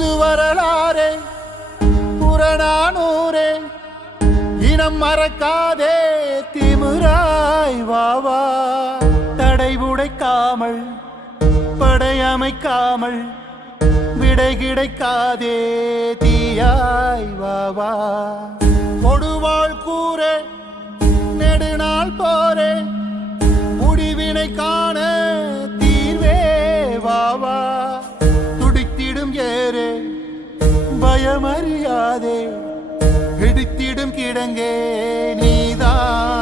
புது வரலாறே புறநானூரே இனம் மறக்காதே திமிராய் வாவா தடை உடைக்காமல் படையமைக்காமல் விடை கிடைக்காதே தீயாய் வாவா கொடுவாள் கூரே நெடுநாள் போரே முடிவினை காண தீர்வே வாவா துடித்திடும் ஏரே பயமறியாதே இடித்திடும் கிடங்கே நீதான்